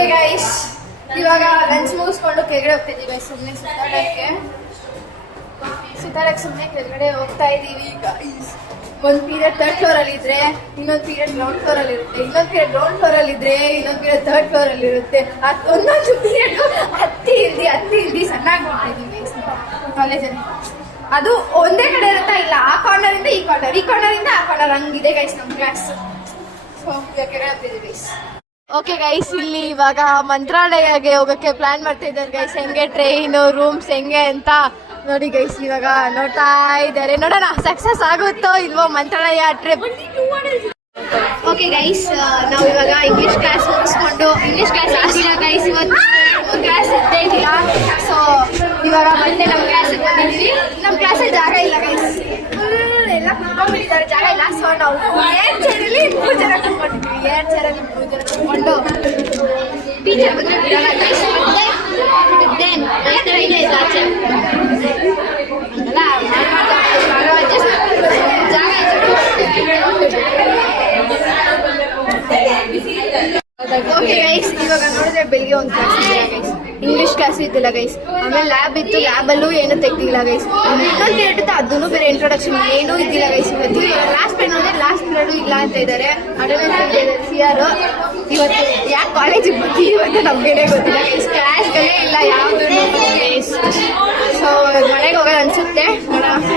Okay guys, ಇವಾಗ lunch ಮುಗಿಸ್ಕೊಂಡು ಕೆಳಗಡೆ ಹೋಗ್ತಿದ್ದೀವಿ ಗೈಸ್. ಸುಮ್ಮನೆ ಸುತ್ತಾಡಕ್ಕೆ ಸುಮ್ಮನೆ ಕೆಳಗಡೆ ಹೋಗ್ತಾ ಇದ್ದೀವಿ ಗೈಸ್. ಒಂದು ಪೀರಿಯಡ್ ಥರ್ಡ್ ಫ್ಲೋರಲ್ಲಿ ಇದ್ರೆ ಇನ್ನೊಂದು ಪೀರಿಯಡ್ ಗ್ರೌಂಡ್ ಫ್ಲೋರಲ್ಲಿ ಇರುತ್ತೆ, ಇನ್ನೊಂದು ಪೀರಿಯಡ್ ಗ್ರೌಂಡ್ ಫ್ಲೋರಲ್ಲಿ ಇದ್ರೆ ಇನ್ನೊಂದು ಪೀರಿಯಡ್ ಥರ್ಡ್ ಫ್ಲೋರಲ್ಲಿ ಇರುತ್ತೆ. ಒಂದೊಂದು ಪೀರಿಯಡ್ ಹತ್ತಿ ಇಲ್ದಿ ಸಣ್ಣಾಗಿ ಮಾಡ್ತಿದ್ದೀವಿ ಗೈಸ್ ಕಾಲೇಜಲ್ಲಿ. ಅದು ಒಂದೇ ಕಡೆ ಇರುತ್ತಾ ಇಲ್ಲ, ಆ ಕಾರ್ನರ್ ಇಂದ ಈ ಕಾರ್ನರ್, ಈ ಕಾರ್ನರ್ ಇಂದ ಆ ಕಾರ್ನರ್, ಹಂಗಿದೆ ಗೈಸ್ ನಮ್ಮ ಕ್ಲಾಸ್. ಓಕೆ ಗೈಸ್, ಇಲ್ಲಿ ಇವಾಗ ಮಂತ್ರಾಲಯಗೆ ಹೋಗಕ್ಕೆ ಪ್ಲಾನ್ ಮಾಡ್ತಾ ಇದ್ದಾರೆ ಗೈಸ್. ಹೆಂಗೆ ಟ್ರೈನು ರೂಮ್ಸ್ ಹೆಂಗೆ ಅಂತ ನೋಡಿ ಗೈಸ್. ಇವಾಗ ನೋಡ್ತಾ ಇದ್ದಾರೆ, ನೋಡೋಣ ಸಕ್ಸಸ್ ಆಗುತ್ತೋ ಇಲ್ವೋ ಮಂತ್ರಾಲಯ ಟ್ರಿಪ್. ಓಕೆ ಗೈಸ್, ನಾವು ಇವಾಗ ಇಂಗ್ಲಿಷ್ ಕ್ಲಾಸ್ ಮುಗಿಸ್ಕೊಂಡು, ಇಂಗ್ಲಿಷ್ ಕ್ಲಾಸ್ ಆಗಿಲ್ಲ ಗೈಸ್, ಇವತ್ತು ಕ್ಲಾಸ್ ಇದ್ದೇ ಇಲ್ಲ. ಸೊ ಇವಾಗ ಮತ್ತೆ ನಮ್ಮ ಕ್ಲಾಸ್ ಬಂದಿದ್ದೀವಿ. ನಮ್ಮ ಕ್ಲಾಸಲ್ಲಿ ಜಾಗ ಇಲ್ಲ ಗೈಸ್, ಎಲ್ಲ ಕುತ್ಕೊಂಡ್ಬಿಟ್ಟಿದ್ದಾರೆ, ಜಾಗ ಇಲ್ಲ. ಸೊ ನಾವು 2 ಚೇರಲ್ಲಿ 3 ಜನ ಕುತ್ಕೊಂಡಿದ್ವಿ. 2 ಚೇರಲ್ಲಿ 3 ಜನ ಕುತ್ಕೊಂಡು ಟೀಚರ್ ಬಂದ್ರೆ ಬಿಡಲ್ಲ ಗೈಸ್. ಓಕೆ ಗೈಸ್, ಇವಾಗ ನೋಡಿದ್ರೆ ಬೆಳಿಗ್ಗೆ ಒಂದು ಕ್ಲಾಸ್ ಇದ್ದಿಲ್ಲ ಗೈಸ್, ಇಂಗ್ಲಿಷ್ ಕ್ಲಾಸ್ ಇದ್ದಿಲ್ಲ ಗೈಸ್. ಆಮೇಲೆ ಲ್ಯಾಬ್ ಇತ್ತು, ಲ್ಯಾಬಲ್ಲೂ ಏನೂ ತೆಗ್ದಿಲ್ಲ ಗೈಸ್. ಇನ್ನೊಂದು ಪೀರಿಯಡ್ ಇತ್ತು, ಅದನ್ನು ಬೇರೆ ಇಂಟ್ರೊಡಕ್ಷನ್ ಏನೂ ಇದ್ದಿಲ್ಲ ಗೈಸ್. ಇವತ್ತು ಲಾಸ್ಟ್ ಪೀರಿಯಡ್ ಅಂದರೆ ಲಾಸ್ಟ್ ಪೀರಿಯಡ್ ಇಲ್ಲ ಅಂತ ಇದ್ದಾರೆ. ಅಟೆಂಡೆನ್ಸ್ ಸಿಆರ್ ಇವತ್ತು ಯಾಕೆ ಕಾಲೇಜಿಗೆ ಬಂದು ಇವತ್ತು ನಮಗೇನೆ ಗೊತ್ತಿಲ್ಲ ಗೈಸ್. ಕ್ಲಾಸ್ಗಳೇ ಇಲ್ಲ ಯಾವುದು ಗೈಸ್. ಸೊ ಮನೆಗೆ ಹೋಗೋದು ಅನ್ಸುತ್ತೆ,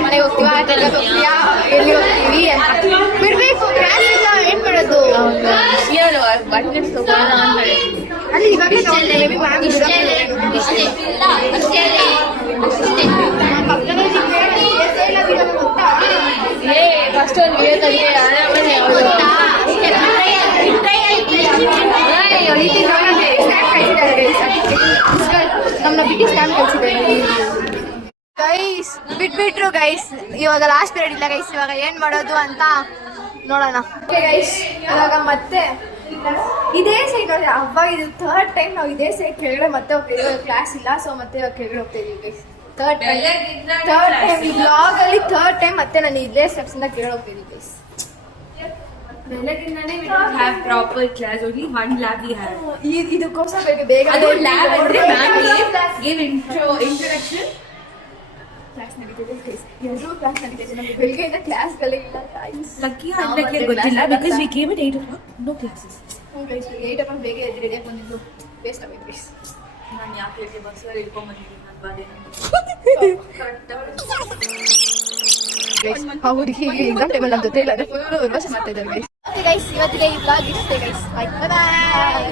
ಮನೆಗೆ ಹೋಗ್ತೀವ ತೆಗೆದು ಹೋಗ್ತೀಯಾ ಎಲ್ಲಿ ಹೋಗ್ತೀವಿ ಅಂತ ಬಿಡ್ಬೇಕು. ಕ್ಲಾಸ್ ಇಲ್ಲ, ಏನು ಮಾಡೋದು ಅಲ್ಲಿ ಇವಾಗ ಫಸ್ಟ್ ನಮ್ಮನ್ನ ಬಿಟ್ಟು ಸ್ಟ್ಯಾಂಪ್ ಕಳಿಸಿದ್ದಾರೆ ಗೈಸ್. ಬಿಟ್ಬಿಟ್ರು ಗೈಸ್, ಇವಾಗ ಲಾಸ್ಟ್ ಪೀರಿಯಡ್ ಇಲ್ಲ ಗೈಸ್. ಇವಾಗ ಏನ್ ಮಾಡೋದು ಅಂತ ನೋಡೋಣ. ಓಕೆ ಗೈಸ್, ಇವಾಗ ಮತ್ತೆ ಇದೇ ಸೈಡ್ ನೋಡಿ, ಅವಾಗ ಇದು 3rd ಟೈಮ್ ನಾವು ಇದೇ ಸೈಡ್ ಕೆಳಗಡೆ ಮತ್ತೆ ಹೋಗ್ತಿದ್ದೀವಿ. ಕ್ಲಾಸ್ ಇಲ್ಲ, ಸೊ ಮತ್ತೆ ಕೆಳಗಡೆ ಹೋಗ್ತಾ ಇದೀವಿ ಗೈಸ್. 3rd ಟೈಮ್ ಈ ಬ್ಲಾಗ್ ಅಲ್ಲಿ 3rd ಟೈಮ್ ಮತ್ತೆ ನಾನು ಇದೇ ಸ್ಟೆಪ್ಸ್ ಇಂದ ಕೆಳಗಡೆ ಹೋಗ್ತಿದ್ದೀವಿ guys. ಬೆಳಗಿಂದಾನೆ we don't have proper class, only one lab we have. ಇದಕ್ಕೋಸ್ಕರ ಬೇಗ ಅದು ಲ್ಯಾಬ್ ಅಂದ್ರೆ give introduction. ಕ್ಲಾಸ್ ನಡೀತಿದೆ ಗೈಸ್, ಎಲ್ಲರೂ ಕ್ಲಾಸ್ ನಡೀತಿದೆ. ನಮಗೆ ಬೆಳಗ್ಗೆಯಿಂದ ಕ್ಲಾಸ್ಗಳೇ ಇಲ್ಲ ಗೈಸ್. ಲಕ್ಕಿ ಅನ್ಲಕ್ಕಿ ಗೊತ್ತಿಲ್ಲ, because we came at 8 o'clock, no classes. Guys 8 o'clock ಬೇಗ ಎದ್ರಿದೆ ಬಂದಿದ್ದು ವೇಸ್ಟ್ ಆಗಿದೆ ಗೈಸ್. ನಾನು ಯಾಕೆ ಬಸ್ಸಲ್ಲಿ ಇಳ್ಕೊಂಡ್ ಬಂದಿದ್ದೀನಿ ನನ್ನ ಬಾಧೆ. ಆ ಹುಡುಗಿ ಎಕ್ಸಾಮ್ ಟೈಮಲ್ಲಿ ನಮ್ಮ ಜೊತೆ ಇಲ್ಲ, ಫುಲ್ ವರ್ಷ ಮಾಡ್ತಾ ಇದ್ದಾರೆ ಗೈಸ್. ಓಕೆ ಗೈಸ್, ಇವತ್ತಿಗೆ ಈ ಬ್ಲಾಗ್ ಇಷ್ಟೇ ಗೈಸ್. ಬಾಯ್ ಬಾಯ್.